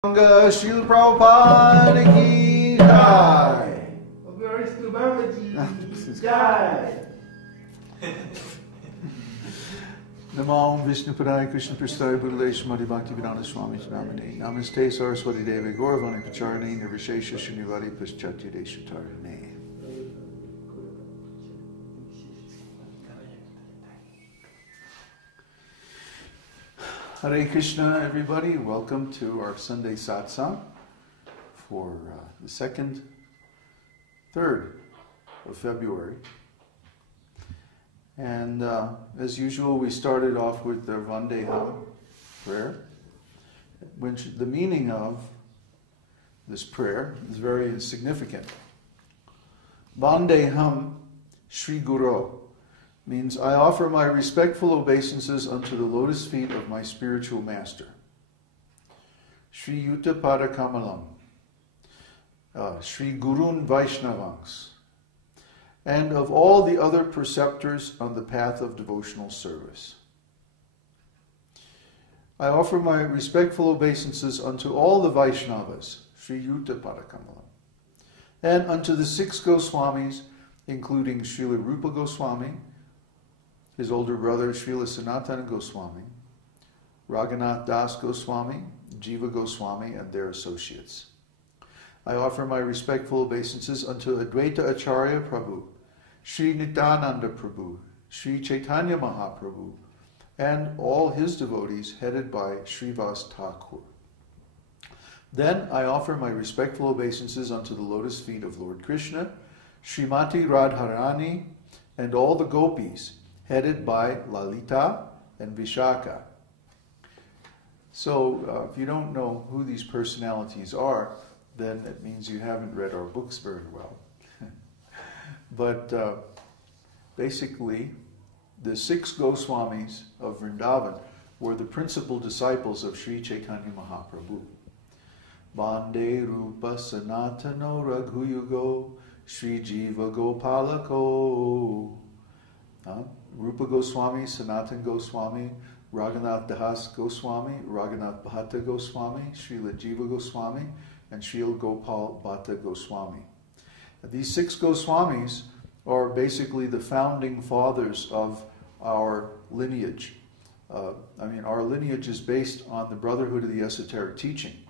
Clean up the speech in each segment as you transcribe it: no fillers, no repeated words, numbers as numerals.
Śrīla Prabhupada ki jai. Namo Vishnu-padaya Krishna-prasthaya Bhutale Srimati Bhaktivedanta Swami Namane. Namaste Saraswati Devi Gauravani Pacharani Nirvishesha Srinivadi Paschatya Deshutarane. Hare Kṛṣṇa, everybody. Welcome to our Sunday Satsang for the 3rd of February. And as usual, we started off with the Vande prayer, which the meaning of this prayer is very significant. Vande śrī-guroḥ means I offer my respectful obeisances unto the lotus feet of my spiritual master. Śrī-yuta-pada-kamalaṁ, śrī-gurun vaiṣṇavāṁś, and of all the other preceptors on the path of devotional service. I offer my respectful obeisances unto all the Vaisṇavas, Śrī-yuta-pada-kamalaṁ, and unto the 6 Goswamis, including Srila Rupa Goswami, his older brother Srila Sanatana Goswami, Raghunath Das Goswami, Jiva Goswami, and their associates. I offer my respectful obeisances unto Advaita Acharya Prabhu, Sri Nityananda Prabhu, Sri Chaitanya Mahaprabhu, and all his devotees headed by Srivas Thakur. Then I offer my respectful obeisances unto the lotus feet of Lord Krishna, Srimati Radharani, and all the gopis headed by Lalita and Vishaka. So if you don't know who these personalities are, then it means you haven't read our books very well. But basically, the 6 Goswamis of Vrindavan were the principal disciples of Sri Chaitanya Mahaprabhu. Vande Rupa Sanatano Raghuyugo Śrī-jiva-gopalako. Rupa Goswami, Sanatan Goswami, Raghunath Das Goswami, Raghunath Bhatta Goswami, Srila Jiva Goswami, and Srila Gopal Bhatta Goswami. These 6 Goswamis are basically the founding fathers of our lineage. Our lineage is based on the Brotherhood of the Esoteric Teaching,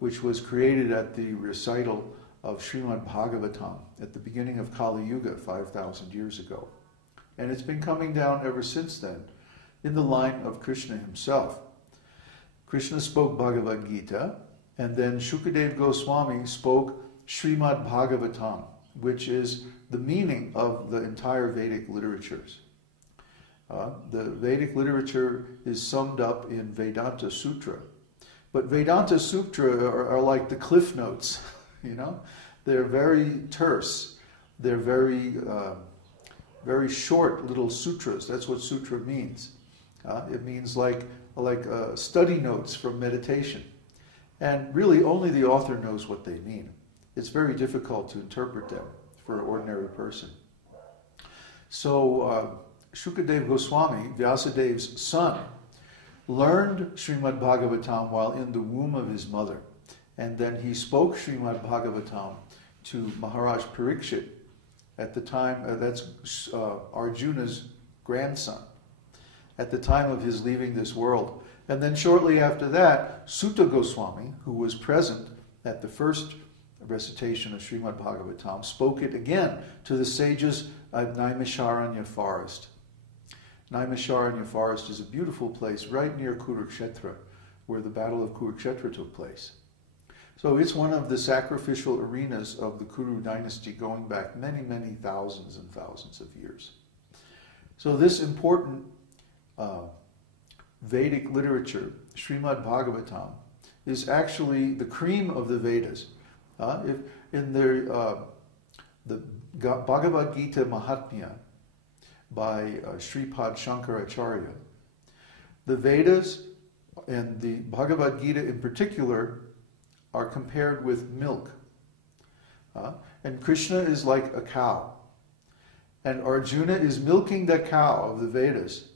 which was created at the recital of Srimad Bhagavatam at the beginning of Kali Yuga 5,000 years ago. And it's been coming down ever since then, in the line of Krishna himself. Krishna spoke Bhagavad Gita, and then Shukadev Goswami spoke Srimad Bhagavatam, which is the meaning of the entire Vedic literatures. The Vedic literature is summed up in Vedanta Sutra. But Vedanta Sutra are like the cliff notes, They're very terse. They're very short little sutras. That's what sutra means. It means like study notes from meditation. And really only the author knows what they mean. It's very difficult to interpret them for an ordinary person. So Shukadev Goswami, Vyasadev's son, learned Srimad Bhagavatam while in the womb of his mother. And then he spoke Srimad Bhagavatam to Maharaj Parikshit at the time, that's Arjuna's grandson, at the time of his leaving this world. And then shortly after that, Suta Goswami, who was present at the first recitation of Srimad Bhagavatam, spoke it again to the sages at Naimisharanya forest. Naimisharanya forest is a beautiful place right near Kurukshetra, where the Battle of Kurukshetra took place. So it's one of the sacrificial arenas of the Kuru dynasty going back many, many thousands and thousands of years. So this important Vedic literature, Srimad Bhagavatam, is actually the cream of the Vedas. In the Bhagavad Gita Mahatmya by Sripad Shankaracharya, the Vedas and the Bhagavad Gita in particular are compared with milk. And Krishna is like a cow. And Arjuna is milking the cow of the Vedas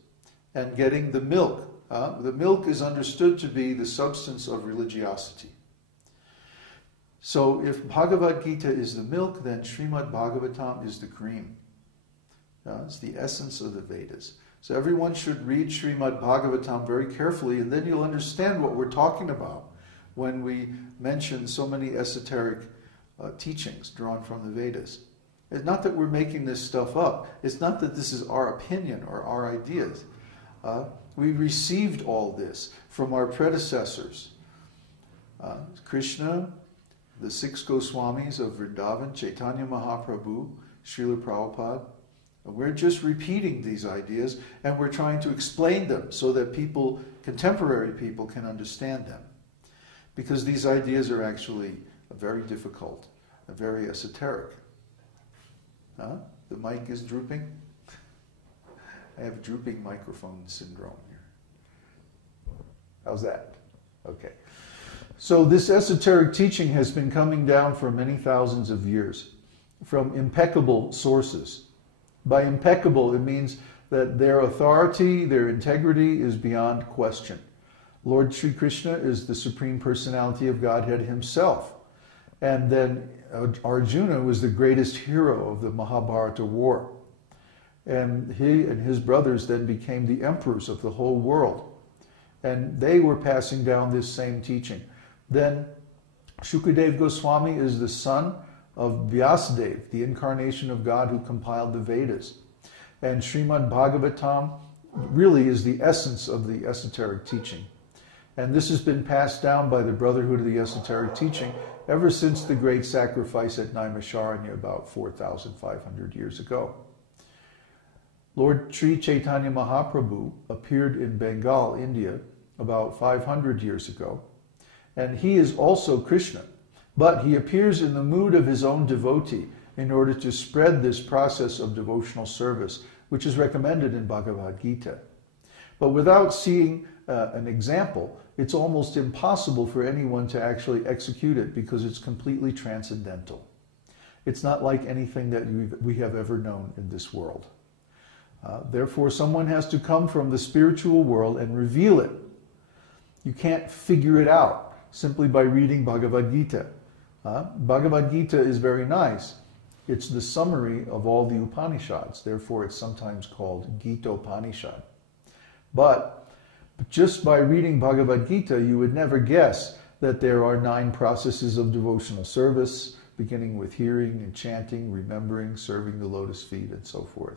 and getting the milk The milk is understood to be the substance of religiosity. So if Bhagavad Gita is the milk, then Srimad Bhagavatam is the cream. It's the essence of the Vedas. So everyone should read Srimad Bhagavatam very carefully, and then you'll understand what we're talking about when we mention so many esoteric teachings drawn from the Vedas. It's not that we're making this stuff up. It's not that this is our opinion or our ideas. We received all this from our predecessors. Krishna, the 6 Goswamis of Vrindavan, Chaitanya Mahaprabhu, Srila Prabhupada. We're just repeating these ideas, and we're trying to explain them so that people, contemporary people, can understand them. Because these ideas are actually very difficult, very esoteric. The mic is drooping. I have drooping microphone syndrome here. How's that? Okay. So this esoteric teaching has been coming down for many thousands of years from impeccable sources. By impeccable, it means that their authority, their integrity is beyond question. Lord Sri Krishna is the Supreme Personality of Godhead himself. And then Arjuna was the greatest hero of the Mahabharata war. And he and his brothers then became the emperors of the whole world. And they were passing down this same teaching. Then Shukadeva Goswami is the son of Vyasadeva, the incarnation of God who compiled the Vedas. And Srimad Bhagavatam really is the essence of the esoteric teaching. And this has been passed down by the Brotherhood of the Esoteric Teaching ever since the great sacrifice at Naimisharanya about 4,500 years ago. Lord Sri Chaitanya Mahaprabhu appeared in Bengal, India, about 500 years ago. And he is also Krishna, but he appears in the mood of his own devotee in order to spread this process of devotional service, which is recommended in Bhagavad Gita. But without seeing an example, it's almost impossible for anyone to actually execute it because it's completely transcendental. It's not like anything that we have ever known in this world. Therefore, someone has to come from the spiritual world and reveal it. You can't figure it out simply by reading Bhagavad Gita. Bhagavad Gita is very nice. It's the summary of all the Upanishads. Therefore, it's sometimes called Gita-upanishad. But just by reading Bhagavad Gita, you would never guess that there are 9 processes of devotional service, beginning with hearing and chanting, remembering, serving the lotus feet, and so forth.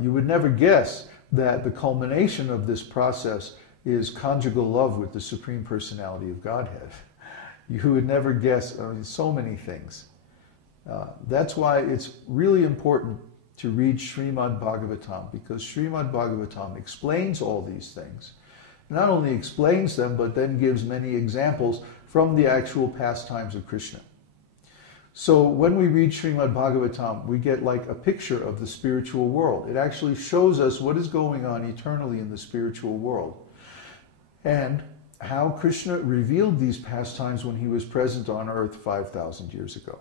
You would never guess that the culmination of this process is conjugal love with the Supreme Personality of Godhead. You would never guess so many things. That's why it's really important to read Srimad Bhagavatam, because Srimad Bhagavatam explains all these things. Not only explains them, but then gives many examples from the actual pastimes of Krishna. So when we read Srimad Bhagavatam, we get like a picture of the spiritual world. It actually shows us what is going on eternally in the spiritual world, and how Krishna revealed these pastimes when he was present on earth 5,000 years ago.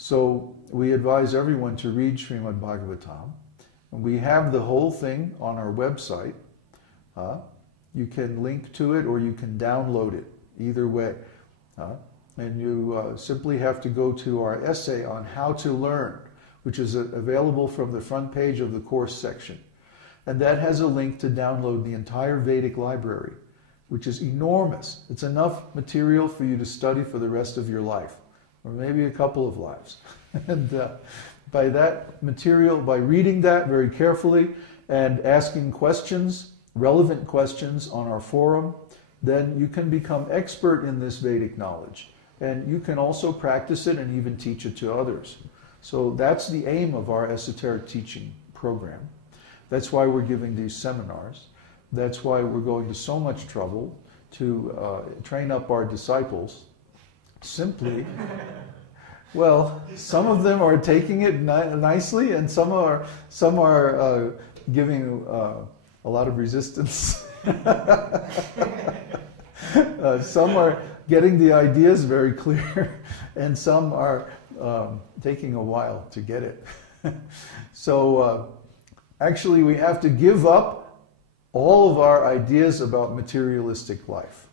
So we advise everyone to read Srimad Bhagavatam. And we have the whole thing on our website. You can link to it or you can download it, either way. And you simply have to go to our essay on how to learn, which is available from the front page of the course section. And that has a link to download the entire Vedic library, which is enormous. It's enough material for you to study for the rest of your life, or maybe a couple of lives. And by that material, by reading that very carefully and asking questions, relevant questions on our forum, then you can become expert in this Vedic knowledge. And you can also practice it and even teach it to others. So that's the aim of our esoteric teaching program. That's why we're giving these seminars. That's why we're going to so much trouble to train up our disciples. Simply, well, some of them are taking it nicely, and some are giving a lot of resistance. Some are getting the ideas very clear, and some are taking a while to get it. So actually we have to give up all of our ideas about materialistic life.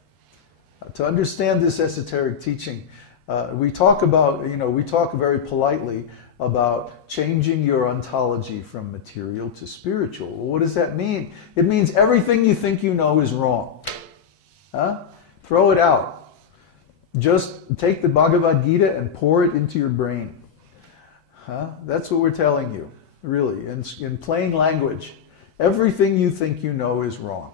To understand this esoteric teaching, we talk about, we talk very politely about changing your ontology from material to spiritual. Well, what does that mean? It means everything you think you know is wrong. Throw it out. Just take the Bhagavad Gita and pour it into your brain. That's what we're telling you, really, in plain language. Everything you think you know is wrong.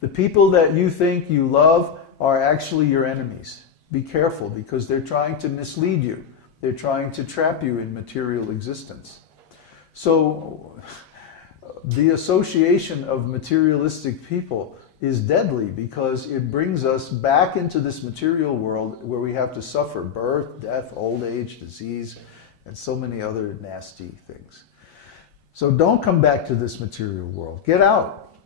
The people that you think you love are actually your enemies. Be careful, because they're trying to mislead you. They're trying to trap you in material existence. So the association of materialistic people is deadly, because it brings us back into this material world where we have to suffer birth, death, old age, disease, and so many other nasty things. So don't come back to this material world. Get out.